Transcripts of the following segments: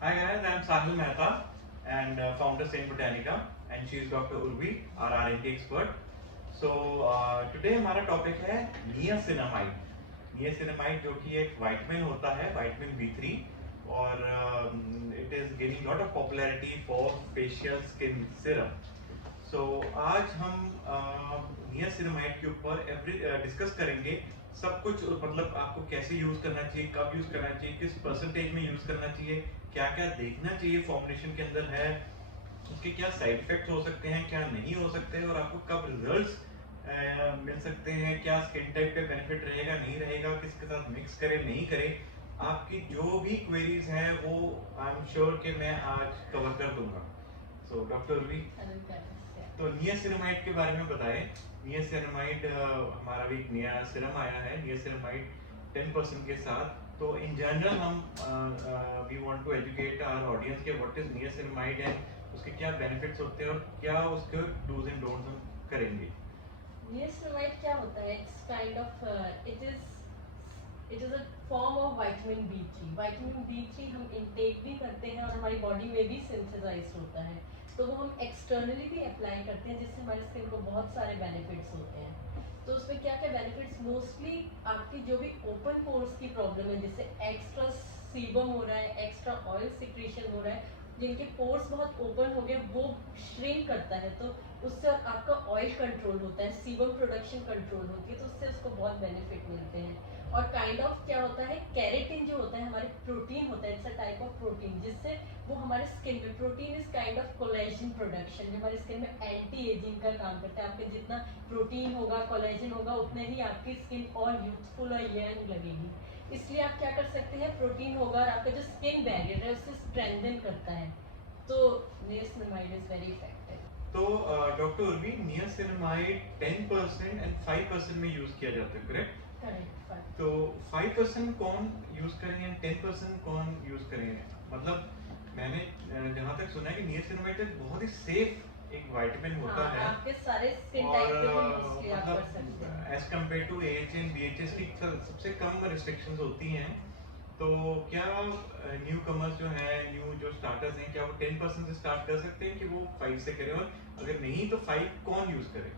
Hi guys, I'm Sahil Mehta and founder Saint Botanica, and she is Dr. Urvi, our R&D expert. So today हमारा topic है niacinamide. Niacinamide जो कि एक vitamin होता है, vitamin B3, और it is gaining lot of popularity for facial skin serum. So आज हम नियासिनामाइड के ऊपर डिस्कस करेंगे सब कुछ, मतलब आपको कैसे यूज करना चाहिए, कब यूज करना चाहिए, किस परसेंटेज में यूज करना चाहिए, क्या क्या देखना चाहिए फॉर्मुलेशन के अंदर है, उसके क्या साइड इफेक्ट हो सकते हैं, क्या नहीं हो सकते हैं, और आपको कब रिजल्ट्स मिल सकते हैं, क्या स्किन टाइप पे बेनिफिट रहेगा नहीं रहेगा, किसके साथ मिक्स करें नहीं करें। आपकी जो भी क्वेरीज हैं वो आई एम श्योर कि मैं आज कवर कर दूंगा। सो डॉक्टर उर्वी, तो नियासिनामाइड के बारे में बताएं। नियासिनामाइड हमारा भी एक नया सिरम आया है, नियासिनामाइड 10% के साथ। तो इन जनरल हम we want to educate our audience के व्हाट इज नियासिनामाइड एंड उसके क्या बेनिफिट्स होते हैं और क्या उसके डूज एंड डोंट्स हम करेंगे। नियासिनामाइड क्या होता है? It's kind of it is a form of vitamin B3। Vitamin B3 हम इनटेक भी करते हैं और हमारी बॉडी में भी सिंथेसाइज होता है, तो वो हम एक्सटर्नली भी अप्लाई करते हैं जिससे हमारी स्किन को बहुत सारे बेनिफिट्स होते हैं। तो उसमें क्या क्या बेनिफिट्स, मोस्टली आपकी जो भी ओपन पोर्स की प्रॉब्लम है, जैसे एक्स्ट्रा सीबम हो रहा है, एक्स्ट्रा ऑयल सिक्रीशन हो रहा है, जिनके पोर्स बहुत ओपन हो गए, वो श्रिंक करता है, तो उससे आपका ऑयल कंट्रोल होता है, सीबम प्रोडक्शन कंट्रोल होती है, तो उससे उसको बहुत बेनिफिट मिलते हैं। और काइंड ऑफ क्या होता है, कैरेटिन जो होता है हमारे प्रोटीन होता है, it's a type of protein, जिससे वो हमारे स्किन में, protein is kind of collagen production, जो हमारी स्किन में एंटी एजिंग का काम करता है। आपके जितना प्रोटीन होगा, कोलेजन होगा, उतने ही आपकी स्किन और यूथफुल और यंग लगेगी। इसलिए आप क्या कर सकते हैं, प्रोटीन होगा और आपका जो स्किन बैरियर है उसे स्ट्रेंथन करता है, तो नियासिनामाइड इज वेरी इफेक्टिव। तो डॉक्टर उर्वी, नियासिनामाइड 10% एंड 5% में यूज किया जाता है, करेक्ट? करेक्ट। तो 5% कौन यूज करेंगे एंड 10% कौन यूज करेंगे? मतलब मैंने जहाँ तक सुना है कि नियासिनामाइड एक बहुत ही सेफ एक विटामिन होता है, आपके सारे स्किन और टाइप पे भी मोस्टली आप कर सकते मतलब हैं। As compare to AHA and BHA की सबसे कम रिस्ट्रिक्शंस होती हैं। तो क्या न्यू कमर्स जो हैं, न्यू जो स्टार्टर्स हैं, क्या वो 10% से स्टार्ट कर सकते हैं कि वो 5 से करें, और अगर नहीं तो 5 कौन यूज करे?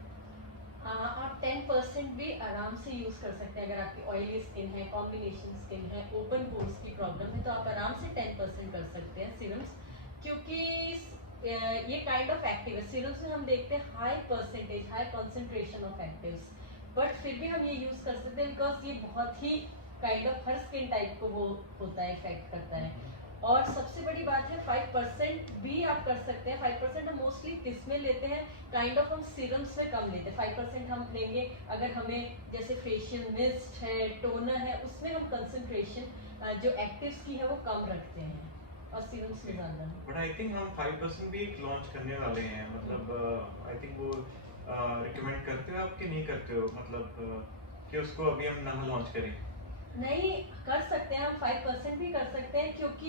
आप 10% भी आराम से यूज कर सकते हैं। अगर आपकी ऑयली स्किन है, कॉम्बिनेशन स्किन है, ओपन पोर्स की प्रॉब्लम है, तो आप आराम से 10% कर सकते हैं सीरम्स, क्योंकि ये काइंड ऑफ एक्टिव है। सीरम्स में हम देखते हैं high percentage, high concentration of actives, but फिर भी हम ये यूज कर सकते हैं बिकॉज ये बहुत ही काइंड ऑफ हर स्किन टाइप को वो होता है, इफेक्ट करता है। और सबसे बड़ी बात है, 5% भी आप कर सकते हैं। 5% हम मोस्टली किस में लेते हैं, काइंड ऑफ हम सीरम्स में कम लेते हैं। 5% हम लेंगे अगर हमें जैसे फेशियल मिस्ट है, टोनर है, उसमें हम कंसंट्रेशन जो एक्टिव्स की है वो कम रखते हैं, और सीरम्स में ज़्यादा। बट आई थिंक हम 5% भी एक लॉन्च करने वाले हैं, मतलब आई थिंक वो रिकमेंड करते हो आप कि नहीं करते हो, मतलब कि उसको अभी हम ना लॉन्च करें? नहीं, कर सकते हैं हम, 5% भी कर सकते हैं, क्योंकि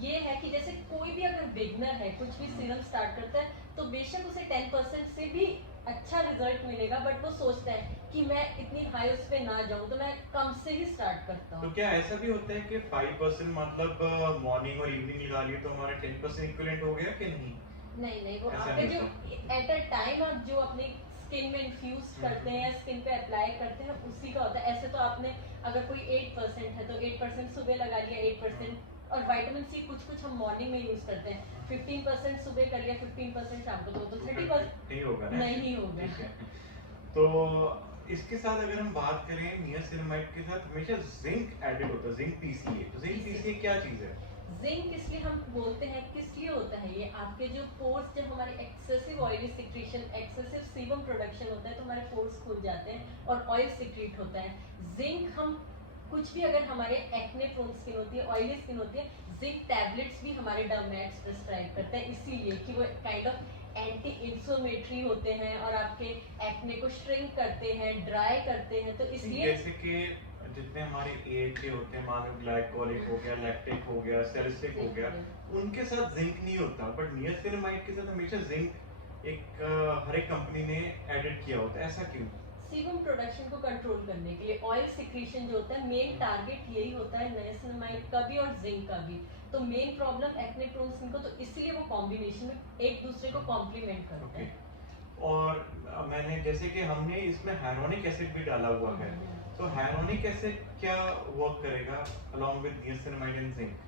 ये है कि जैसे कोई भी अगर बिगनर है, कुछ भी सीरम स्टार्ट करता है, तो बेशक उसे 10% से भी अच्छा रिजल्ट मिलेगा, बट वो सोचता है कि मैं इतनी हाई उस पर ना जाऊं, तो मैं कम से ही स्टार्ट करता तो हूँ। क्या ऐसा भी होता है कि 5% मतलब मॉर्निंग और इवनिंग लगा लिए तो हमारा 10% इक्विवेलेंट हो गया कि नहीं? नहीं नहीं, वो ऐसा आपका नहीं जो होता। एट अ टाइम आप जो अपनी स्किन में इन्फ्यूज करते हैं, स्किन पे अप्लाई करते हैं, उसी का होता है। ऐसे तो आपने अगर कोई 8% है तो 8% सुबह लगा लिया, 8%। और विटामिन सी कुछ कुछ हम मॉर्निंग में यूज करते हैं, 15% सुबह कर लिया, 15% शाम को, तो 30% नहीं होगा ना? नहीं होगा। ठीक है। तो इसके साथ अगर हम बात करें, नियासिनामाइड के साथ हमेशा जिंक एडेड होता है, जिंक PCA। तो जिंक PCA क्या चीज है? जिंक इसलिए हम बोलते हैं, किस लिए होता है ये, आपके जो पोर्स, जब हमारे excessive oily secretion, excessive sebum production होता है, तो हमारे पोर्स खुल जाते हैं और ऑयल सिक्रीट होता है। जिंक हम कुछ भी, अगर हमारे एक्ने प्रोन स्किन होती है, ऑयली स्किन होती है, जिंक टैबलेट्स भी हमारे डर्मेट्स प्रिस्क्राइब करते हैं, इसीलिए कि वो काइंड ऑफ एंटी इंफ्लेमेटरी होते हैं और आपके एक्ने को श्रिंक करते हैं, ड्राई करते हैं, तो इसलिए जैसे कि जितने हमारे AHA होते हैं, मान लो ग्लाइकोलिक हो गया, लैक्टिक हो गया, सैलिसिलिक हो गया, उनके साथ जिंक नहीं होता, बट नियासिनामाइड के साथ हमेशा जिंक एक हर एक कंपनी ने एडेड किया होता है। ऐसा क्यों? सीबम प्रोडक्शन को कंट्रोल करने के लिए ऑयल सिक्रीशन जो होता है, मेन टारगेट यही होता है नियासिनामाइड का भी और जिंक का भी। तो main problem acne prone skin को, तो इसलिए वो कॉम्बिनेशन में एक दूसरे को कॉम्प्लीमेंट करते ओके। हैं। और मैंने जैसे कि हमने इसमें हाइलोनिक एसिड भी डाला हुआ है, तो हाइलोनिक एसिड क्या वर्क करेगा along with niacinamide and zinc?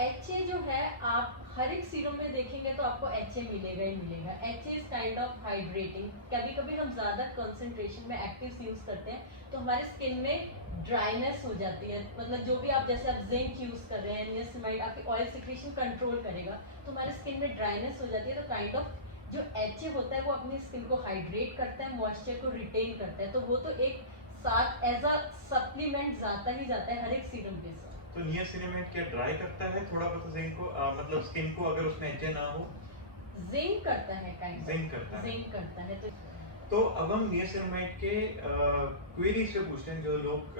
HA जो है, आप हर एक सीरम में देखेंगे तो आपको HA मिलेगा ही मिलेगा। HA is kind of hydrating. कभी कभी हम ज़्यादा कंसंट्रेशन में एक्टिव्स यूज़ करते हैं तो हमारे स्किन में ड्राइनेस हो जाती है। मतलब जो भी आप, जैसे आप जिंक यूज़ कर रहे हैं, नियासिनामाइड आपकी ऑयल सिक्रीशन कंट्रोल करेगा, तो हमारे स्किन में ड्राइनेस हो जाती है। तो काइंड ऑफ जो HA होता है वो अपनी स्किन को हाइड्रेट करता है, मॉइस्चर को रिटेन करता है। तो वो तो एक साथ एज अ सप्लीमेंट जाता ही जाता है हर एक सीरम के साथ। तो नियासिनामाइड क्या ड्राई करता है थोड़ा बहुत जिंक को, मतलब स्किन को, अगर उसमें एचए ना हो? जिंक करता है, काइंड जिंक करता है। जिंक करता है। तो अब हम नियासिनामाइड के क्वेरीज से पूछते हैं, जो लोग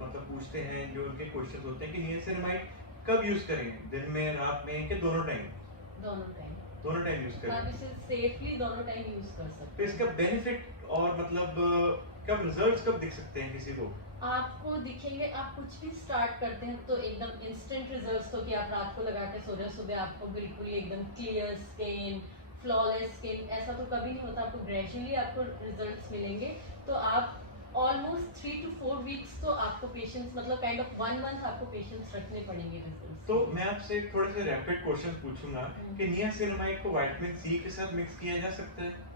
मतलब पूछते हैं, जो उनके क्वेश्चंस होते हैं कि नियासिनामाइड कब यूज करें, दिन में, रात में, कि दोनों टाइम? दोनों टाइम। दोनों टाइम यूज आप करें। इसे सेफली दोनों टाइम यूज कर तो सकते इसका हैं। बेनिफिट और मतलब कब रिजल्ट्स कब दिख सकते हैं किसी को? आपको दिखेंगे, आप कुछ भी स्टार्ट करते हैं तो एकदम इंस्टेंट रिजल्ट्स, तो कि आप रात को लगा के सो रहे हो, सुबह आपको बिल्कुल ही एकदम क्लियर स्किन, फ्लॉलेस स्किन, ऐसा तो कभी नहीं होता। आपको ग्रेजुअली आपको रिजल्ट्स मिलेंगे। तो आप ऑलमोस्ट 3 to 4 वीक्स तो आपको पेशेंस, मतलब काइंड ऑफ 1 मंथ आपको पेशेंस रखने पड़ेंगे रिजल्ट्स। तो मैं आपसे थोड़े से रैपिड क्वेश्चन पूछूंगा कि नियासिनामाइड को विटामिन सी के साथ मिक्स किया जा सकता है?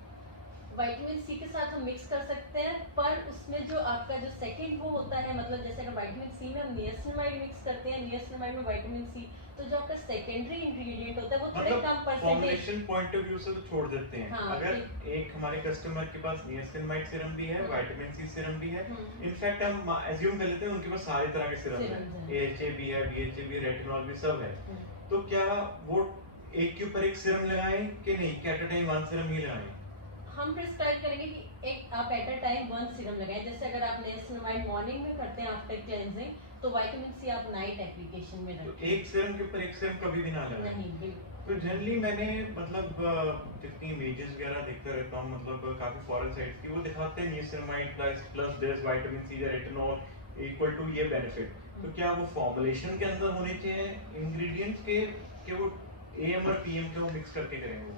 विटामिन सी के साथ हम मिक्स कर सकते हैं, पर उसमें जो आपका जो सेकंड वो होता है, मतलब जैसे अगर विटामिन सी में हम नियासिनामाइड मिक्स करते हैं, नियासिनामाइड में विटामिन सी, तो जो आपका सेकेंडरी इंग्रेडिएंट होता है वो थोड़े मतलब कम percentage. Formulation point of view से तो छोड़ देते हैं। हाँ, अगर एक हमारे कस्टमर के पास नियासिनामाइड सीरम भी है, विटामिन सी सीरम भी है, इनफैक्ट हम एज्यूम कर लेते हैं उनके पास सारे तरह के सीरम है, एएचए भी है, बीएचए भी है, रेटिनॉल भी, सब है, तो क्या वो एक के ऊपर एक सीरम लगाएं कि नहीं, कि at a time one serum ही लगाएं? हम प्रिस्क्राइब करेंगे कि एक आप एट अ टाइम 1 सीरम लगाएं। जैसे अगर आप नियासिनामाइड मॉर्निंग में करते हैं आफ्टर क्लेंजिंग, तो विटामिन सी आप नाइट एप्लीकेशन में तो रखें। एक सीरम के ऊपर एक सीरम कभी भी ना लगाएं। नहीं, बिल्कुल। तो जनरली मैंने मतलब जितनी इमेजेस वगैरह देखता रहता हूँ, मतलब काफी फॉरेन साइट्स की, वो दिखाते हैं niacinamide plus this vitamin C या रेटिनॉल इक्वल टू ये बेनिफिट। तो क्या वो फॉर्मुलेशन के अंदर होने चाहिए इंग्रेडिएंट्स के, कि वो एएम और पीएम के वो मिक्स करके करेंगे?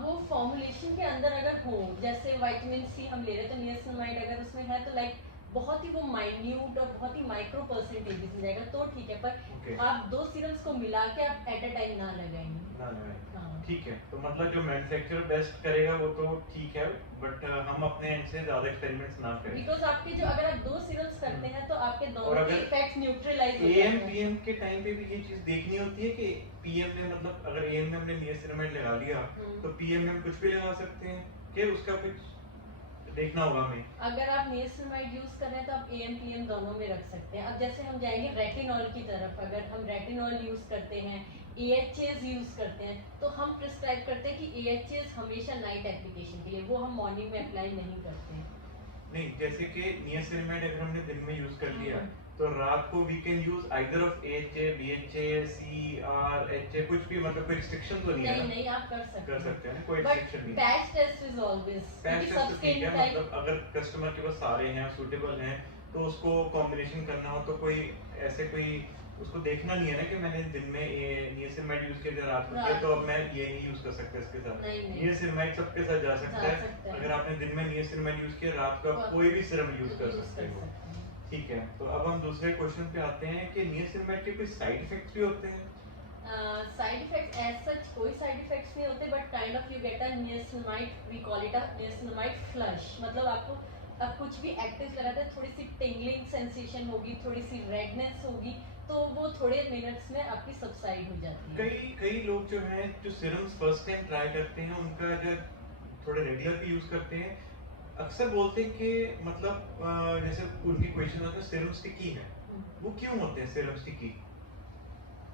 वो फॉर्मुलेशन के अंदर अगर हो, जैसे विटामिन सी हम ले रहे हैं तो नियासिनामाइड अगर उसमें है तो लाइक बहुत ही वो माइन्यूट और बहुत ही माइक्रो परसेंटेजेस में जाएगा तो ठीक है। पर Okay. आप 2 सीरम्स को मिला के आप एट अ टाइम ना लगाएंगे। ना लगाएं। हाँ। ठीक है, तो मतलब जो मैन्युफैक्चरर बेस्ट करेगा वो तो ठीक है, बट हम अपने एंड से ज्यादा एक्सपेरिमेंट्स ना करें। बिकॉज आपके जो, अगर आप 2 सीरम्स करते हैं तो आपके और दोनों के अगर इफेक्ट्स न्यूट्रलाइज हो एएम जाते हैं। पीएम के टाइम पे भी ये चीज देखनी होती है कि पीएम में, मतलब अगर एएम में हमने नियासिनामाइड लगा लिया तो पीएम में हम कुछ भी लगा सकते हैं, कि उसका कुछ देखना होगा हमें? अगर आप नियासिनामाइड यूज कर रहे हैं तो आप एएम पीएम दोनों में रख सकते हैं। अब जैसे हम जाएंगे रेटिनॉल की तरफ, अगर हम रेटिनॉल यूज करते हैं, एएचएस यूज करते हैं, तो हम प्रिस्क्राइब करते हैं कि एएचएस हमेशा नाइट एप्लीकेशन के लिए, वो हम मॉर्निंग में अप्लाई नहीं करते हैं। नहीं, जैसे कि नियासिनामाइड अगर हमने दिन में यूज कर लिया तो रात को we can use either of AHA, BHA, CR, HA, कुछ भी, मतलब कोई रिस्ट्रिक्शन तो नहीं है ना? नहीं, आप कर सकते कर हैं। सकते हैं ना, कोई बट रिस्ट्रिक्शन नहीं है। Patch test is always, patch क्योंकि टेस्ट सब तो ठीक स्किन है, टाइप। मतलब अगर कस्टमर के पास सारे हैं, सूटेबल हैं, तो उसको कॉम्बिनेशन करना हो तो कोई ऐसे कोई उसको देखना नहीं है ना कि मैंने दिन में नियासिनामाइड यूज किया, रात को किया, तो अब मैं ये नहीं यूज कर सकता इसके साथ। नहीं। नियासिनामाइड सबके साथ जा सकता जा है। सकता है। अगर आपने दिन में नियासिनामाइड यूज किया, रात को आप कोई भी सीरम यूज कर सकते हो। ठीक है, तो अब हम दूसरे क्वेश्चन पे आते हैं कि नियासिनामाइड के कोई साइड इफेक्ट्स भी होते हैं? साइड इफेक्ट्स एज सच कोई साइड इफेक्ट्स नहीं होते, but kind of you get a niacinamide, we call it a niacinamide flush. मतलब आपको अब कुछ भी एक्टिव लगाते हैं, थोड़ी सी टिंगलिंग सेंसेशन होगी, थोड़ी सी रेडनेस होगी, तो वो थोड़े मिनट्स में आपकी सबसाइड हो जाती है। कई लोग जो हैं, जो सीरम्स फर्स्ट टाइम ट्राई करते हैं, उनका अगर थोड़े रेगुलर भी यूज करते हैं, अक्सर बोलते हैं कि मतलब जैसे उनकी क्वेश्चन होता है सीरम स्टिकी है, वो क्यों होते हैं सीरम स्टिकी?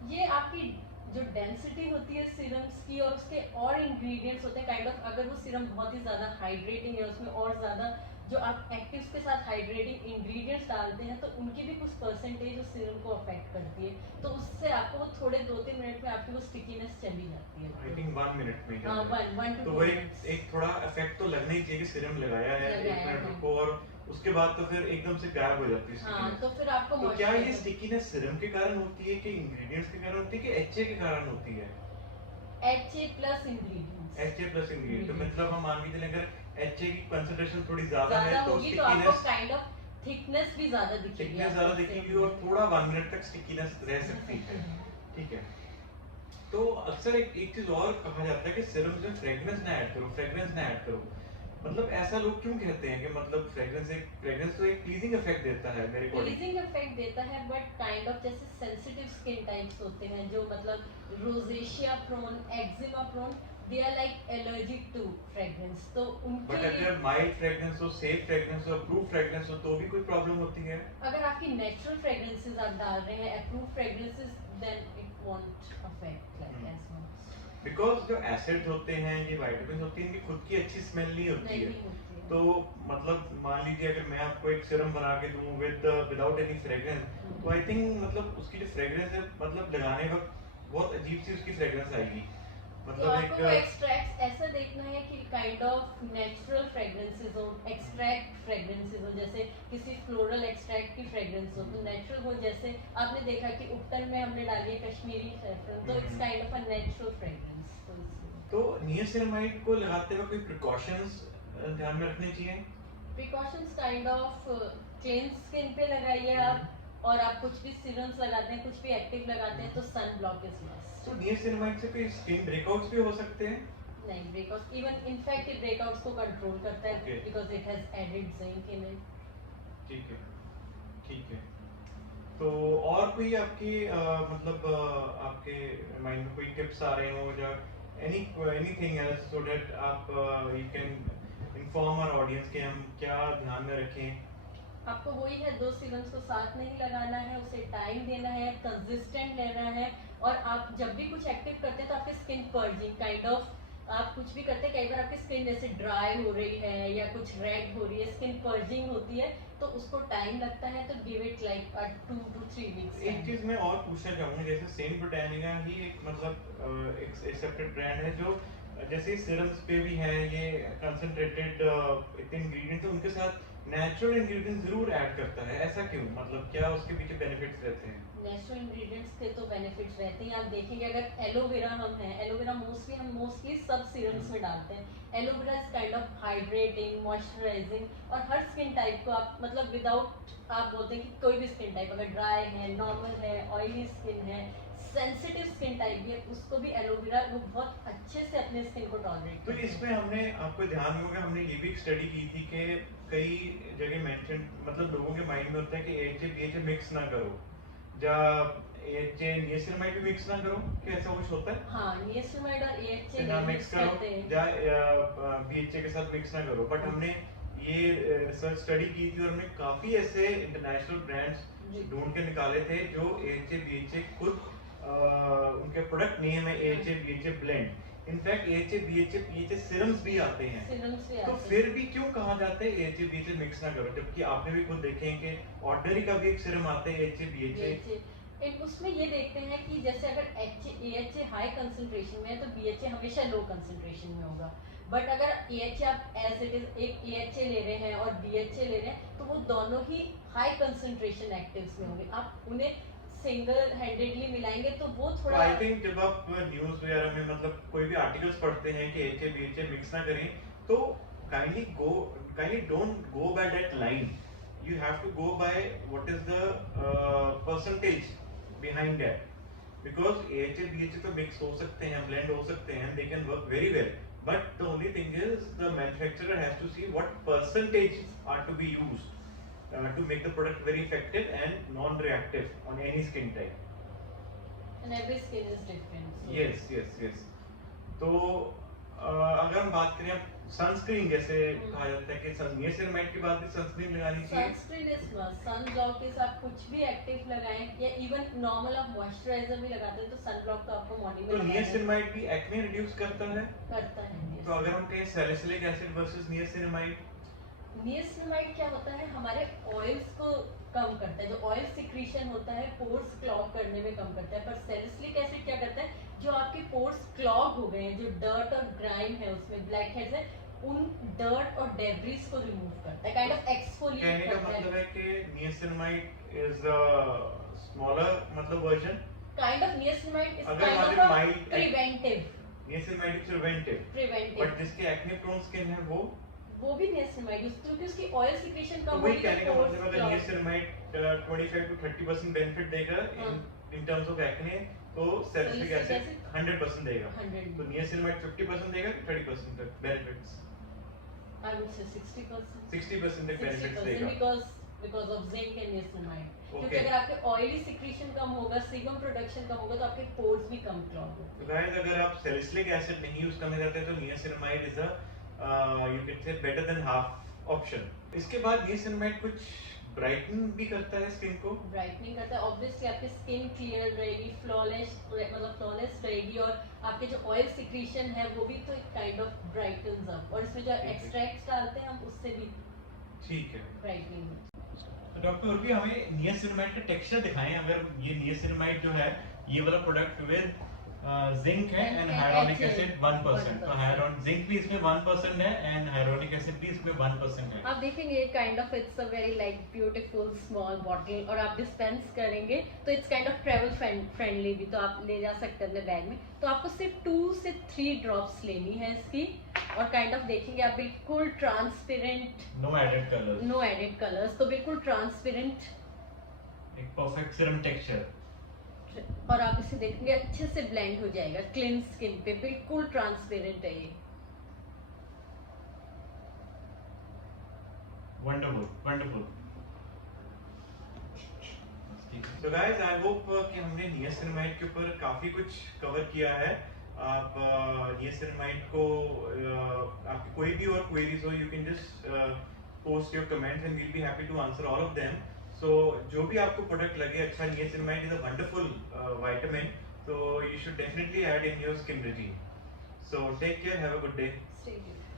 ये आपकी जो डेंसिटी होती है सीरम्स की और उसके और इंग्रेडिएंट्स होते हैं, काइंड ऑफ अगर वो सीरम बहुत ही ज़्यादा हाइड्रेटिंग है, उसमें और ज़्यादा जो आप एक्टिव्स के साथ हाइड्रेटिंग इंग्रेडिएंट्स डालते हैं तो उनकी भी कुछ परसेंटेज उस सीरम को अफेक्ट करती है, तो उससे आपको वो थोड़े 2-3 मिनट में आपकी वो स्टिकीनेस चली जाती है। आई थिंक 1 मिनट में हाँ, जाता है। 1 तो to वो 2 एक मिनट्स एक थोड़ा इफेक्ट तो लगना ही चाहिए कि सीरम लगाया है, 1 लगाया मिनट है। रुको, और उसके बाद तो फिर एकदम से गायब हो जाती है हाँ, स्टिकीनेस। तो फिर आपको तो क्या ये मॉइस्चराइजर स्टिकीनेस सीरम के कारण होती है कि इंग्रेडिएंट्स के कारण होती है कि एचए के कारण होती है? HA plus ingredients HA plus ingredient, तो मतलब हम मान के चलें अगर एचए की कंसंट्रेशन थोड़ी ज्यादा है ज्यादा तो होगी तो आपको स्टिकीनेस काइंड ऑफ थिकनेस भी ज्यादा दिखेगी, थिकनेस आपको ज्यादा दिखेगी सीरम और में। थोड़ा 1 मिनट तक स्टिकीनेस रह सकती है। ठीक है। तो अक्सर एक चीज और कहा जाता है कि सीरम में फ्रेग्रेंस ना ऐड करो, फ्रेग्रेंस ना ऐड करो। मतलब ऐसा लोग क्यों कहते हैं कि मतलब फ्रेग्रेंस तो एक प्लीजिंग इफेक्ट देता है मेरे अकॉर्डिंग। प्लीजिंग इफेक्ट देता है, बट काइंड ऑफ जैसे सेंसिटिव स्किन टाइप्स होते हैं जो मतलब rosacea prone, eczema prone, they are like allergic to fragrance, तो उनके बट लिए अगर माइल्ड फ्रेग्रेंस हो, सेफ फ्रेग्रेंस हो, अप्रूव फ्रेग्रेंस हो तो भी कोई प्रॉब्लम होती है? अगर आपकी नेचुरल फ्रेग्रेंसेस आप डाल रहे हैं, approve fragrances, then it won't affect like as much, because जो एसिड्स होते हैं, ये विटामिन होती हैं, इनकी खुद की अच्छी स्मेल नहीं होती नहीं है। होती है। तो मतलब मान लीजिए अगर मैं आपको एक सीरम बना के दूं विदाउट एनी फ्रेग्रेंस, तो आई थिंक मतलब उसकी जो फ्रेग्रेंस है मतलब लगाने वक्त बहुत अजीब सी उसकी फ्रेग्रेंस आएगी। तो मतलब आपको वो एक एक्सट्रैक्ट्स ऐसा देखना है कि काइंड ऑफ नेचुरल फ्रेग्रेंसेस हो, एक्सट्रैक्ट फ्रेग्रेंसेस हो, जैसे किसी फ्लोरल एक्सट्रैक्ट की फ्रेग्रेंस हो तो नेचुरल हो, जैसे आपने देखा कि उपटन में हमने डाली है कश्मीरी सैफरन, तो it's kind of a natural fragrance, तो इसलिए तो नियासिनामाइड को लगाते वक्त कोई प्रिकॉशंस ध्यान में रखने चाहिए? Precautions kind of clean skin पे लगाइए आप, और आप कुछ भी सीरम्स लगाते हैं, कुछ भी एक्टिव लगाते हैं तो सन ब्लॉक इज मस्ट। तो नियासिनामाइड से कोई स्किन ब्रेकआउट्स भी हो सकते हैं? नहीं, ब्रेकआउट्स इवन इनफैक्ट ये ब्रेकआउट्स को कंट्रोल करता है Okay. Because it has added zinc in it. ठीक है, ठीक है। तो और कोई आपकी मतलब आपके माइंड में कोई टिप्स आ रहे हो या एनीथिंग एल्स सो दैट आप you can inform our audience कि हम क्या ध्यान में रखें? आपको वही है, 2 सीरम्स को साथ नहीं लगाना है, उसे टाइम देना है, कंसिस्टेंट लेना है, और आप जब भी कुछ एक्टिव करते हैं तो आपकी स्किन पर्जिंग काइंड ऑफ, आप कुछ भी करते हैं कई बार आपकी स्किन जैसे ड्राई हो रही है या कुछ रेड हो रही है, स्किन पर्जिंग होती है, तो उसको टाइम लगता है, तो give it like 2 to 3 weeks. एक चीज मैं और पूछना चाहूंगा, जैसे सेंट ब्रिटानिका ही एक मतलब एक एक्सेप्टेड ब्रांड है जो जैसे सीरम्स पे भी है ये कंसंट्रेटेड इतने इंग्रेडिएंट्स है, उनके साथ नेचुरल इंग्रेडिएंट्स जरूर ऐड करता है, ऐसा क्यों? मतलब क्या उसके पीछे बेनिफिट्स रहते हैं? नेचुरल इंग्रेडिएंट्स के तो बेनिफिट्स रहते हैं, आप देखेंगे अगर एलोवेरा हम है, एलोवेरा मोस्टली सब सीरम्स में डालते हैं। Aloe vera is kind of hydrating, moisturising, और हर स्किन टाइप को आप मतलब विदाउट, आप बोलते हैं कि कोई भी स्किन टाइप अगर ड्राई है, नॉर्मल है, ऑयली स्किन है, सेंसिटिव स्किन टाइप भी है, उसको भी एलोवेरा वो बहुत अच्छे से अपने स्किन को टॉलरेट तो इसमें हमने आपको ध्यान में होगा, हमने ये भी एक स्टडी की थी कि कई जगह मेंशन मतलब लोगों के माइंड में होता है कि एचए बीएचए मिक्स ना करो, या एचए नियासिनामाइड भी मिक्स ना करो, क्या ऐसा कुछ होता है? हाँ, नियासिनामाइड और AHA ना नहीं मिक्स mix करते करो हैं। या बीएचए के साथ मिक्स ना करो, बट हमने ये रिसर्च स्टडी की थी और हमने काफी ऐसे इंटरनेशनल ब्रांड्स जी। ढूंढ के निकाले थे जो एचए बीएचए खुद उनके प्रोडक्ट नेम है HA BHA blend. In fact HA BHA PHA serums भी आते हैं। सीरम्स भी तो आते हैं। फिर भी क्यों कहा जाता है एचए बीएचए मिक्स ना करो, जबकि आपने भी खुद देखे हैं कि ऑर्डिनरी का भी एक सीरम आता है एचए बीएचए। BHA एक उसमें ये देखते हैं कि जैसे अगर AHA हाई कंसंट्रेशन में है तो BHA हमेशा लो कंसंट्रेशन में होगा, बट अगर AHA आप एज इट इज एक AHA ले रहे हैं और BHA ले रहे हैं तो वो दोनों ही हाई कंसंट्रेशन एक्टिव्स में होंगे, आप उन्हें सिंगल हैंडेडली मिलाएंगे तो वो थोड़ा आई थिंक जब आप न्यूज वगैरह में मतलब कोई भी आर्टिकल्स पढ़ते हैं कि एचए बीएचए मिक्स ना करें, तो kindly don't go by that line, you have to go by what is the percentage behind that, because AHA BHA तो mix हो सकते हैं, blend हो सकते हैं, they can work very well, but the only thing is the manufacturer has to see what percentage are to be used to make the product very effective and non-reactive on any skin type. and every skin is different, so yes. तो अगर हम बात करें sunscreen, जैसे कहा जाता है कि नियासिनामाइड के बाद भी सनस्क्रीन लगानी चाहिए। Sunscreen is must, sun block के साथ कुछ भी एक्टिव लगाएं या इवन नॉर्मल आप मॉइस्चराइजर भी लगाते हैं तो सन ब्लॉक तो आपको मॉर्निंग में तो लगाना नियासिनामाइड भी एक्ने रिड्यूस करता है? करता है। तो अगर हम कहें salicylic acid versus niacinamide, niacinamide क्या होता है, हमारे ऑयल्स को कम करता है, जो ऑयल सिक्रीशन होता है पोर्स क्लॉग करने में कम करता है। पर सैलिसिलिक एसिड क्या करता है, जो आपके पोर्स क्लॉग हो गए हैं, जो डर्ट और ग्राइम है उसमें, ब्लैक हेड्स है, उन डर्ट और डेब्रिस को रिमूव करता है, काइंड ऑफ एक्सफोलिएट कहने का करता मतलब है। है कि नियासिनामाइड इज अ स्मॉलर मतलब version. Kind of niacinamide is अगर काइंड हमारे of a mild preventive niacinamide is preventive, preventive but जिसके एक्ने प्रोन स्किन है वो भी नियासिनामाइड, क्योंकि उसकी ऑयल सिक्रीशन तो कम वही होगी कहने का तो मतलब अगर पोर्स नियासिनामाइड 25 to 30% बेनिफिट देगा हाँ। इन टर्म्स ऑफ एक्ने, तो सैलिसिलिक Salicylic एसिड acid 100% देगा। 100 तो नियासिनामाइड 50% देगा कि 30% तक बेनिफिट्स? I would say 60%. 60% तक बेनिफिट्स 60% देगा। because of zinc and niacinamide. क्योंकि Okay. अगर आपके ऑयली सिक्रीशन कम होगा, सीबम प्रोडक्शन कम होगा, तो आपके पोर्स भी कम क्लॉग तो होंगे। गाइस अगर आप सैलिसिलिक एसिड नहीं यूज करना चाहते तो niacinamide is a you can say better than half option. इसके बाद नियासिनामाइड कुछ ब्राइटन भी करता है स्किन को। ब्राइटनिंग करता है, ऑब्वियसली आपकी स्किन क्लियर रहेगी, फ्लॉलेस रहेगी, और आपके जो ऑयल सिक्रीशन है वो भी तो एक काइंड ऑफ ब्राइटन्स अप, और इसमें जो ठीक है। एक्सट्रैक्ट्स डालते हैं हम उससे भी ठीक है। ब्राइटनिंग। तो डॉक्टर उर्वी हमें नियासिनामाइड का टेक्सचर दिखाएं। अगर ये नियासिनामाइड जो है ये वाला प्रोडक्ट विद जिंक है एंड हाइलोनिक एसिड 1%, तो हाइलोन जिंक भी इसमें 1% है एंड हाइलोनिक एसिड भी इसमें 1% है। आप देखेंगे kind of it's a very like beautiful small bottle, और आप डिस्पेंस करेंगे तो it's kind of travel friendly भी, तो आप ले जा सकते हैं अपने बैग में। तो आपको सिर्फ 2 से 3 ड्रॉप्स लेनी है इसकी, और काइंड ऑफ देखेंगे आप बिल्कुल transparent, no added colours, no added colours, तो बिल्कुल ट्रांसपेरेंट, एक परफेक्ट सीरम टेक्सचर। और आप इसे देखेंगे अच्छे से ब्लेंड हो जाएगा क्लीन स्किन पे, बिल्कुल ट्रांसपेरेंट है ये। Wonderful wonderful. तो गाइस आई होप कि हमने नियासिनामाइड के ऊपर काफी कुछ कवर किया है। आप नियासिनामाइड को आपकी कोई भी और क्वेरीज हो, you can just post your comments and we'll be happy to answer all of them. So जो भी आपको प्रोडक्ट लगे अच्छा, niacinamide is a wonderful vitamin, so you should definitely add in your skin regime. So take care, have a good day. Stay tuned.